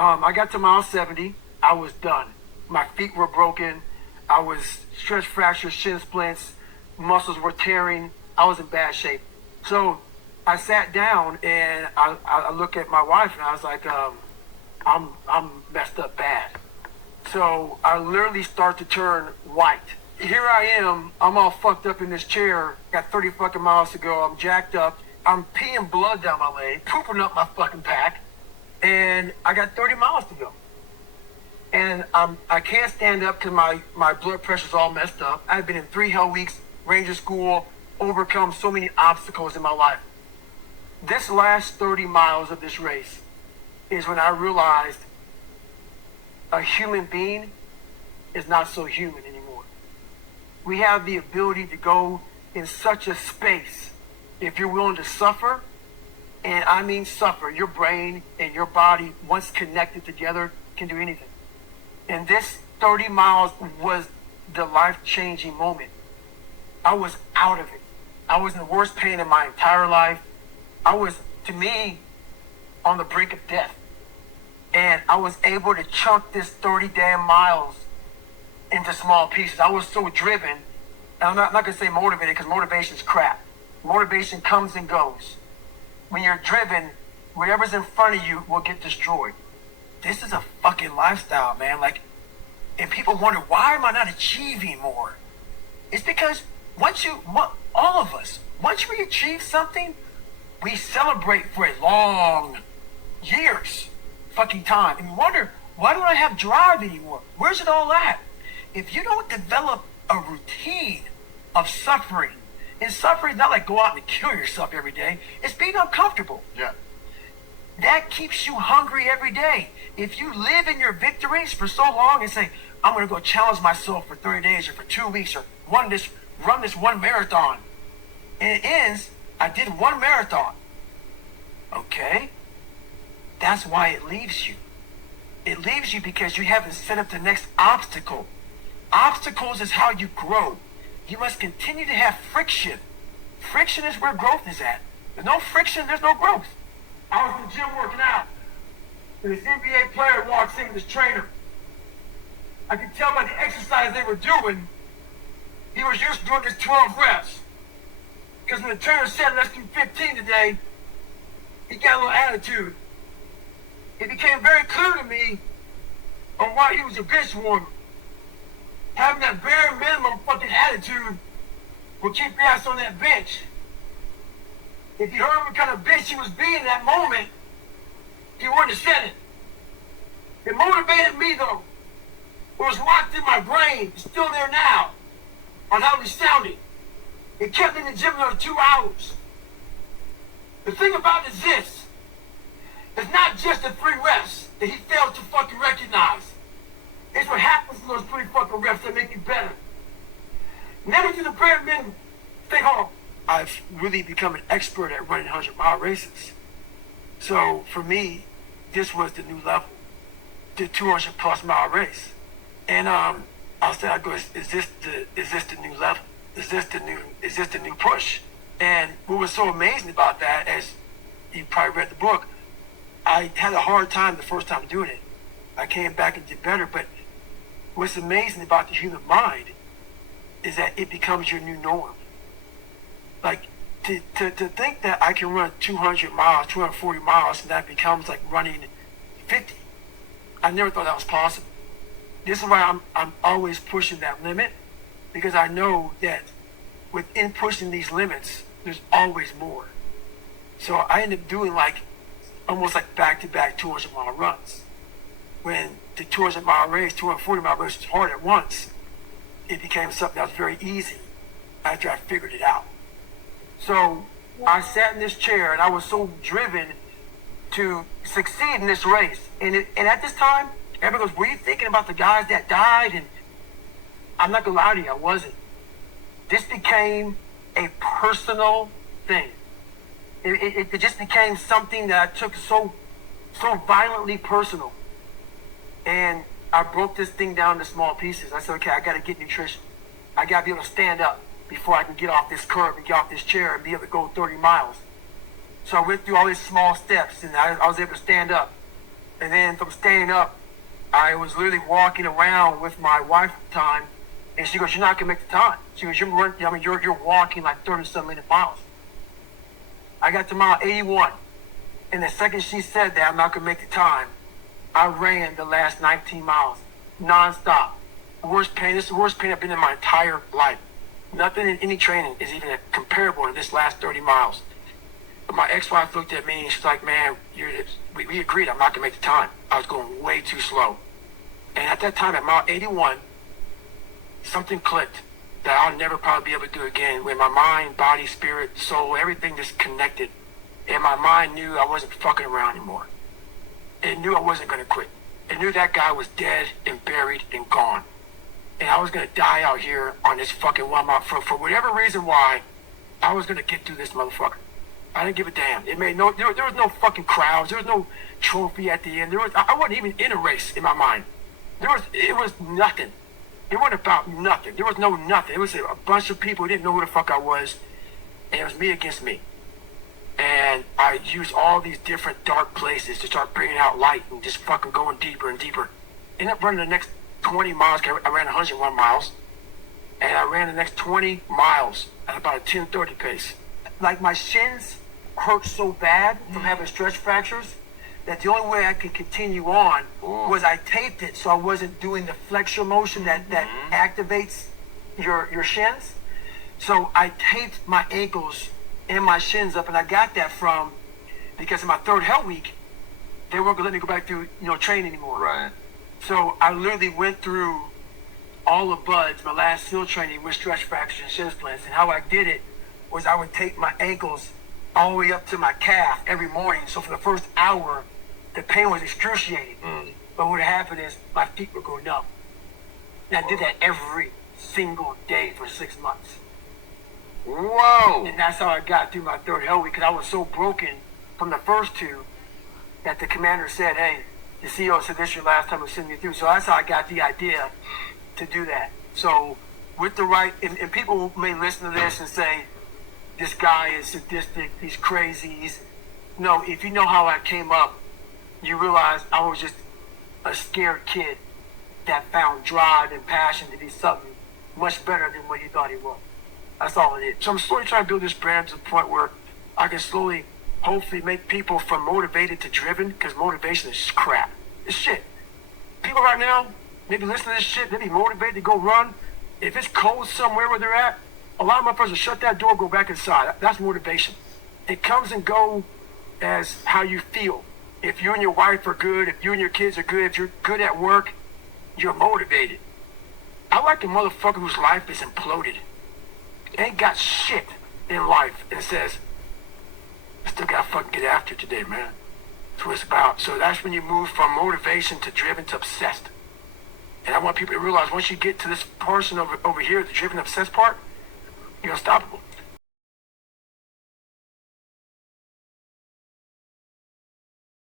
I got to mile 70. I was done. My feet were broken. I was stress fractures, shin splints, muscles were tearing. I was in bad shape. So I sat down and I look at my wife and I was like, I'm messed up bad. So I literally start to turn white. Here I am, I'm all fucked up in this chair, got 30 fucking miles to go, I'm jacked up, I'm peeing blood down my leg, pooping up my fucking back, and I got 30 miles to go. And I can't stand up because my blood pressure's all messed up. I've been in 3 hell weeks, Ranger School, overcome so many obstacles in my life. This last 30 miles of this race is when I realized a human being is not so human anymore. We have the ability to go in such a space if you're willing to suffer, and I mean suffer. Your brain and your body, once connected together, can do anything. And this 30 miles was the life-changing moment. I was out of it. I was in the worst pain in my entire life. I was, to me, on the brink of death. And I was able to chunk this 30 damn miles into small pieces. I was so driven, and I'm not going to say motivated because motivation's crap. Motivation comes and goes. When you're driven, whatever's in front of you will get destroyed. This is a fucking lifestyle, man. Like, and people wonder, why am I not achieving more? It's because all of us, once we achieve something, we celebrate for a long years fucking time. And we wonder, why don't I have drive anymore? Where's it all at? If you don't develop a routine of suffering, and suffering is not like go out and kill yourself every day, it's being uncomfortable. Yeah. That keeps you hungry every day. If you live in your victories for so long and say, I'm going to go challenge myself for 30 days or for 2 weeks or run this one marathon. And it ends, I did 1 marathon. Okay? That's why it leaves you. It leaves you because you haven't set up the next obstacle. Obstacles is how you grow. You must continue to have friction. Friction is where growth is at. There's no friction, there's no growth. I was in the gym working out, and this NBA player walks in, this trainer. I could tell by the exercise they were doing, he was used to doing this 12 reps. Because when the trainer said, let's do 15 today, he got a little attitude. It became very clear to me on why he was a bitch warmer. Having that bare minimum fucking attitude will keep your ass on that bench. If you heard what kind of bitch he was being in that moment, he wouldn't have said it. It motivated me though. It was locked in my brain, it's still there now, on how he sounded. It kept me in the gym another 2 hours. The thing about it is this, it's not just the 3 reps that he failed to fucking recognize. It's what happens in those 3 fucking reps that make you better. Never do the bare minimum. Think hard. I've really become an expert at running 100-mile races. So for me, this was the new level, the 200+ mile race. And I go, is this the new level? Is this the new push? And what was so amazing about that, as you probably read the book, I had a hard time the first time doing it. I came back and did better, but what's amazing about the human mind is that it becomes your new norm. Like, to think that I can run 200 miles, 240 miles, and that becomes like running 50. I never thought that was possible. This is why I'm always pushing that limit, because I know that within pushing these limits, there's always more. So I end up doing almost like back-to-back 200-mile runs. When the 200-mile race, 240-mile race was hard at once, it became something that was very easy after I figured it out. So I sat in this chair and I was so driven to succeed in this race. And at this time, everyone goes, were you thinking about the guys that died? And I'm not going to lie to you, I wasn't. This became a personal thing. It just became something that I took so violently personal. And I broke this thing down into small pieces. I said, okay, I got to get nutrition. I got to be able to stand up before I can get off this curb and get off this chair and be able to go 30 miles. So I went through all these small steps, and I was able to stand up. And then from standing up, I was literally walking around with my wife at the time, and she goes, "You're not gonna make the time." She goes, "You're walking like 30-some minute miles." I got to mile 81, and the second she said that I'm not gonna make the time, I ran the last 19 miles, nonstop. Worst pain. This is the worst pain I've been in my entire life. Nothing in any training is even comparable to this last 30 miles. But my ex-wife looked at me and she's like, "Man, we agreed I'm not gonna make the time." I was going way too slow. And at that time, at mile 81, something clicked that I'll never probably be able to do again. When my mind, body, spirit, soul, everything just connected. And my mind knew I wasn't fucking around anymore. It knew I wasn't gonna quit. It knew that guy was dead and buried and gone. And I was gonna die out here on this fucking 1 mile. For whatever reason why, I was gonna get through this motherfucker. I didn't give a damn. There was no fucking crowds. There was no trophy at the end. I wasn't even in a race in my mind. It was nothing. It wasn't about nothing. There was no nothing. It was a bunch of people who didn't know who the fuck I was. And it was me against me. And I used all these different dark places to start bringing out light and just fucking going deeper and deeper. Ended up running the next 20 miles. I ran 101 miles. And I ran the next 20 miles at about a 10:30 pace. Like my shins hurt so bad from having stretch fractures that the only way I could continue on was I taped it so I wasn't doing the flexor motion that activates your shins. So I taped my ankles and my shins up, and I got that from because in my third hell week they weren't gonna let me go back through train anymore. Right. So I literally went through all the buds, my last SEAL training with stretch fractures and shin splints, and how I did it was I would tape my ankles all the way up to my calf every morning. So for the first hour, the pain was excruciating. But what happened is my feet were going numb. And I did that every single day for 6 months. Whoa! And that's how I got through my third hell week, because I was so broken from the first two that the commander said, "Hey, the CEO said this is your last time we're sending you through." So that's how I got the idea to do that. So with the right, and people may listen to this and say, "This guy is sadistic, he's crazy." No, if you know how I came up, you realize I was just a scared kid that found drive and passion to be something much better than what he thought he was. That's all it is. So I'm slowly trying to build this brand to the point where I can slowly, hopefully, make people from motivated to driven, because motivation is crap. It's shit. People right now, maybe listen to this shit, they be motivated to go run. If it's cold somewhere where they're at, a lot of motherfuckers will shut that door, go back inside. That's motivation. It comes and go as how you feel. If you and your wife are good, if you and your kids are good, if you're good at work, you're motivated. I like a motherfucker whose life is imploded. Ain't got shit in life and says, "I still gotta fucking get after it today, man." That's what it's about. So that's when you move from motivation to driven to obsessed. And I want people to realize once you get to this person over here, the driven, obsessed part, you're unstoppable.